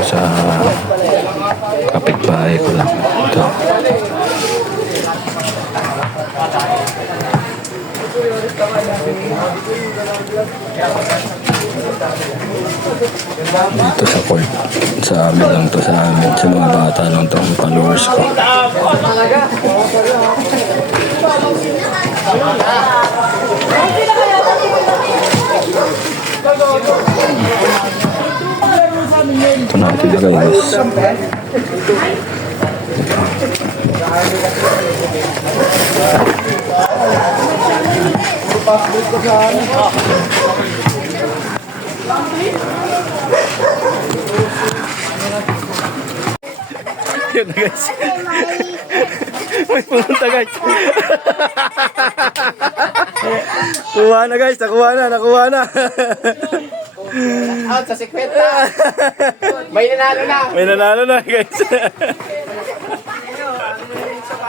Ito sa kapitbahay ko lang. Ito. Dito sa court. Sa amin lang to, sa amin. Sa mga bata lang to, ang followers ko. Ito natin guys. Yun na guys. May pumunta guys. Kuha na guys, nakuha na. Out sa 50. May nanalo na. May nanalo na guys.